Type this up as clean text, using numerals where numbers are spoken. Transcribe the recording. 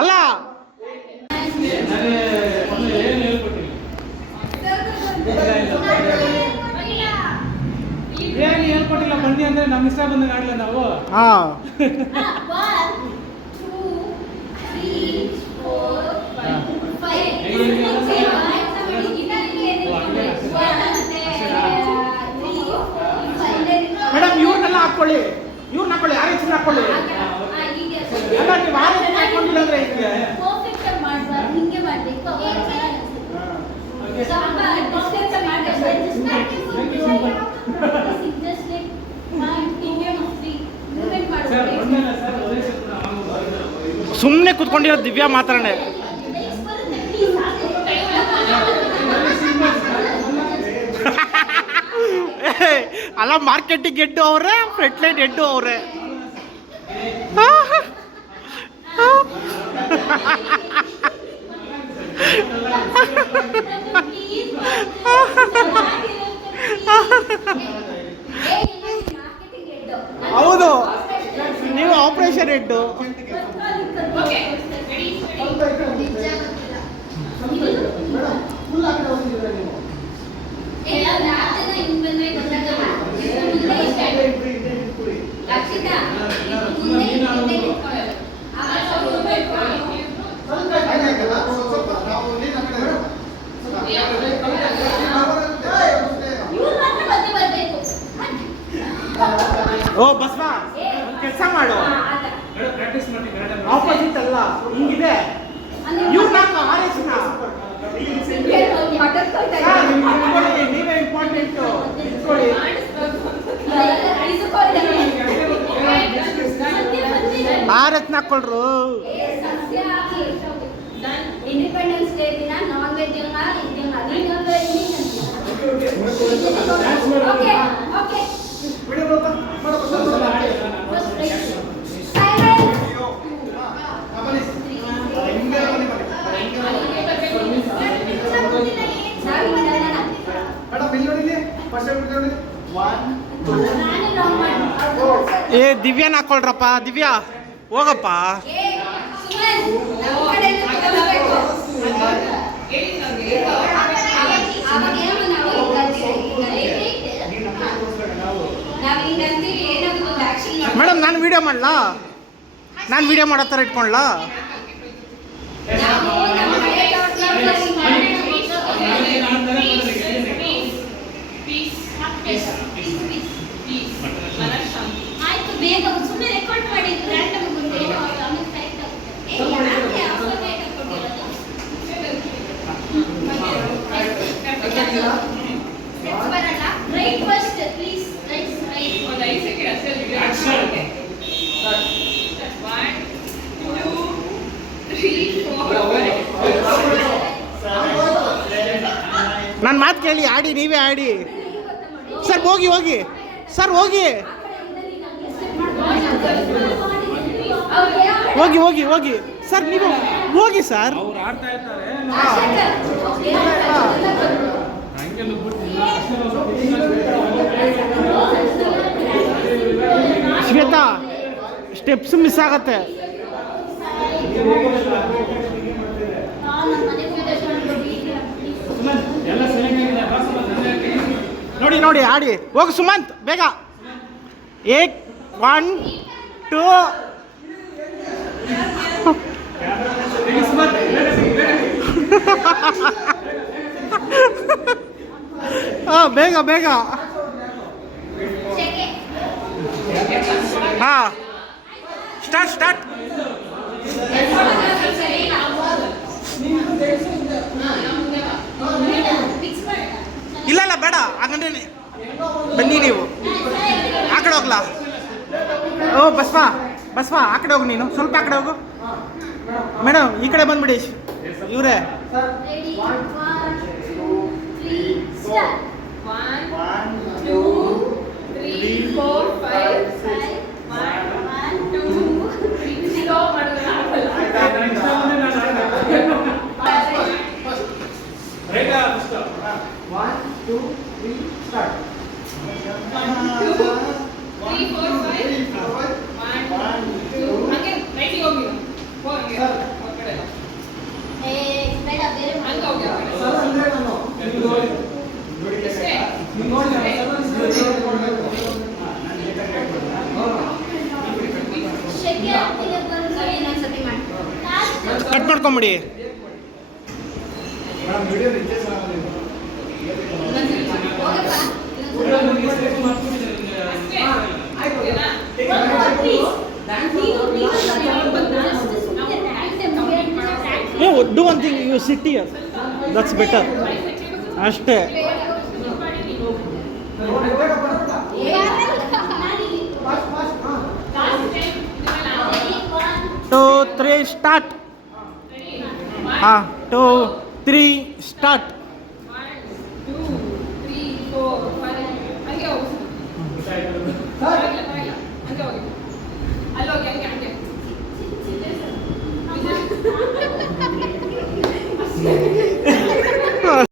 ಅಲ್ಲ ಏನು ಹೇಳ್ಕೊಟ್ಟಿಲ್ಲ ಬನ್ನಿ ಅಂದ್ರೆ ನಮ್ಮ ಇಷ್ಟ ಬಂದಾಗ ಆಡ್ಲ ನಾವು. ಮೇಡಮ್ ಇವ್ರನ್ನೆಲ್ಲ ಹಾಕೊಳ್ಳಿ, ಇವ್ರನ್ನ ಹಾಕೊಳ್ಳಿ, ಯಾರು ಹೆಸರು ಹಾಕೊಳ್ಳಿ. ಎಲ್ಲ ನೀವು ಯಾರು ಹೆಸರು ಹಾಕೊಂಡಿಲ್ಲ ಅಂದ್ರೆ ಹಿಂಗೆ ಸುಮ್ಮನೆ ಕುತ್ಕೊಂಡಿರೋ ದಿವ್ಯಾ ಮಾತ್ರನೇ. ಅಲ್ಲ ಮಾರ್ಕೆಟಿಂಗ್ ಹೆಡ್ಡು ಅವ್ರೆ, ಫ್ರಂಟ್ ಲೈನ್ ಹೆಡ್ಡು ಅವ್ರೆ. ಹೌದು, ನೀವು ಆಪರೇಷನ್ ಹೆಡ್ಡು. ಓ ಬಸ್ವ, ಕೆಲಸ ಮಾಡು, ಆಪೋಸಿಟ್ ಅಲ್ಲ, ಹಿಂಗಿದೆ. ಇವ್ರು ನಾಲ್ಕು ಆರೇಸ್ನ ನೀವೇ ಇಂಪಾರ್ಟೆಂಟು. ಆರತ್ನ ಹಾಕೊಳ್ರು. ಇಂಡಿಪೆಂಡೆನ್ಸ್ ಡೇ ದಿನ ನಾನ್ ವೆಜ್ ಏ ದಿವ್ಯಾನ ಹಾಕೊಳ್ರಪ್ಪ, ದಿವ್ಯಾ ಹೋಗಪ್ಪ. ಮೇಡಮ್ ನಾನು ವಿಡಿಯೋ ಮಾಡಲಾ? ನಾನು ವಿಡಿಯೋ ಮಾಡೋ ಥರ ಇಟ್ಕೊಳ್ಳ? ಆಯ್ತು, ಬೇಗ ಸುಮ್ಮನೆ ರೆಕಾರ್ಡ್ ಮಾಡಿ ರೈಟ್ ಫಸ್ಟ್ ಪ್ಲೀಸ್. ನನ್ನ ಮಾತು ಕೇಳಿ ಆಡಿ, ನೀವೇ ಆಡಿ. ಸರ್ ಹೋಗಿ ಹೋಗಿ, ಸರ್ ಹೋಗಿ ಹೋಗಿ ಹೋಗಿ ಹೋಗಿ ಸರ್, ನೀವು ಹೋಗಿ ಸರ್. ಶ್ವೇತಾ, ಸ್ಟೆಪ್ಸ್ ಮಿಸ್ ಆಗತ್ತೆ. ನೋಡಿ ನೋಡಿ ಆಡಿ ಹೋಗು ಸುಮಂತ್, ಬೇಗ. 1 2 ಬೇಗ ಬೇಗ. ಹಾ, ಸ್ಟಾರ್ಟ್ ಸ್ಟಾರ್ಟ್. ಇಲ್ಲ ಇಲ್ಲ ಬೇಡ, ಹಾಗಂದ್ರೆ ಬನ್ನಿ ನೀವು. ಆ ಕಡೆ ಹೋಗ್ಲಾ? ಓ ಬಸ್ವಾ ಬಸ್ವಾ, ಆ ಕಡೆ ಹೋಗು ನೀನು, ಸ್ವಲ್ಪ ಆ ಕಡೆ ಹೋಗು. ಮೇಡಮ್ ಈ ಕಡೆ ಬಂದ್ಬಿಡಿ ಇವರೇ. ಶೆಕೆ ಆಗ್ತಿದೆ ಬಂದು ಇನ್ನೊಂದ್ಸತಿ ಮಾಡಿ ಲಾಸ್ಟ್ ಕಟ್ ಮಾಡ್ಕೊಂಬಿಡಿ. Do one thing, you sit here, that's better. ಅಷ್ಟೇ. Two three start. ಹಾಂ 2 3 ಸ್ಟಾರ್ಟ್.